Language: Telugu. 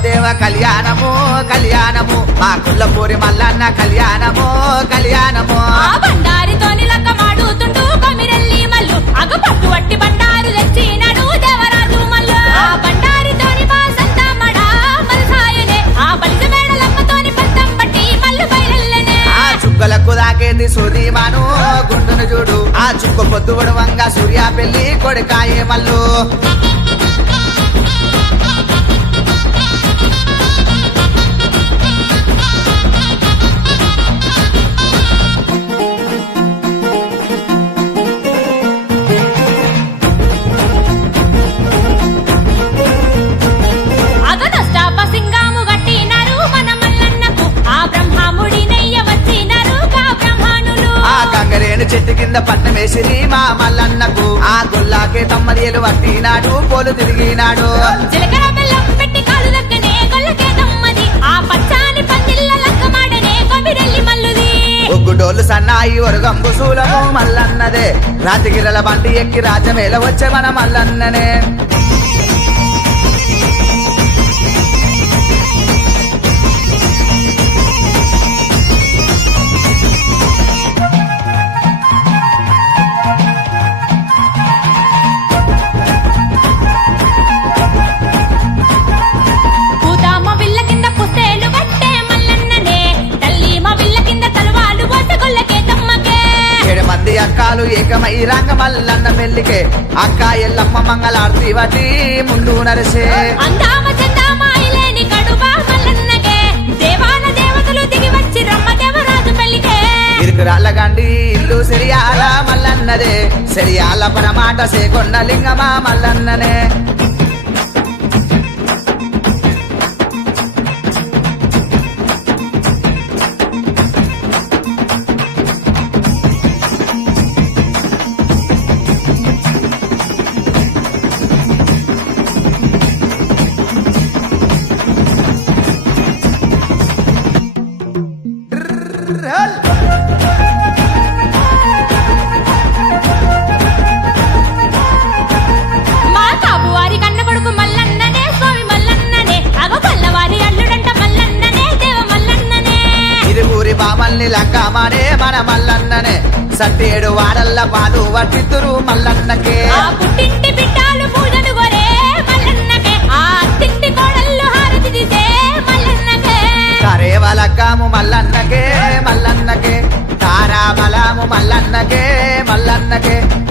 దేవ కళ్యాణము కళ్యాణము మా కుల్లపూరి మల్లన్న కళ్యాణము కళ్యాణము బండారితోని లక్క మాడుతుంటూ కొమిరెల్లి మల్లు అగపట్టు వట్టి బండారు తెచ్చినాడు దేవరాజు మల్లు ఆ బండారితోని మా సంతమ్మడ మల్సాయనే ఆ బలిజ మేడలమ్మతోని పంతం పట్టి మల్లు బయలెల్లనే ఆ చుక్కలకు దాకేది సూదిమాను గుండును చూడు ఆ చుక్క పొద్దు వంగ సూర్య పెళ్లి కొడుకాయే మల్లు చెట్టు కింద పట్నం వేసిరి మా మల్లన్నకు ఆ గొల్లాకే తమ్మడియలు పట్టినాడు పోలు తిరిగినాడు జీలకర్ర బెల్లం పెట్టి కాలు దగ్గనే గొల్లకే తమ్మది ఆ పచ్చాని పందిళ్ళ లక్కమాడనే కొమిరెల్లి మల్లుది ఒగ్గుడోళ్ళు సన్నాయి ఒరగంబు సూలను మల్లన్నదే రాజగిరల బండి ఎక్కి రాజమేల వచ్చే మన మల్లన్ననే అక్కాలు ఏకమై రంగ మల్లన్న పెళ్లికే అక్క ఎల్లమ్మ మంగళార్తి వటి ముందు నరసే అందామ చందామాయిలేని కడుబా మల్లన్నకే దేవాల దేవతలు దిగి వచ్చి రమ్మ దేవరాజు పెళ్లికే ఇరుకురాళ్ళ గండి ఇల్లు సెరియాల మల్లన్నదే సెరియాల పరమాట సేకొండ లింగమా మల్లన్ననే మా కాబువారి కన్న కొడుకు మల్లన్ననే స్వామి మల్లన్ననే అగ పల్లవారి అల్లుడంట మల్లన్ననే దేవ మల్లన్ననే ఇరువురి బామల్ని లంకమానే మన మల్లన్ననే సట్టేడు వాడల్ల పాదు వట్టితురు మల్లన్నకే ఆ పుట్టింటి బిడ్డాలు పూజను గొరే మల్లన్నకే ఆ తింటి కోడళ్ళు హారతి తీసే మల్లన్నకే కరేవలకాము మల్లన్నకే మల్లన్నకే తారా బలాము మల్లన్నకే మల్లన్నకే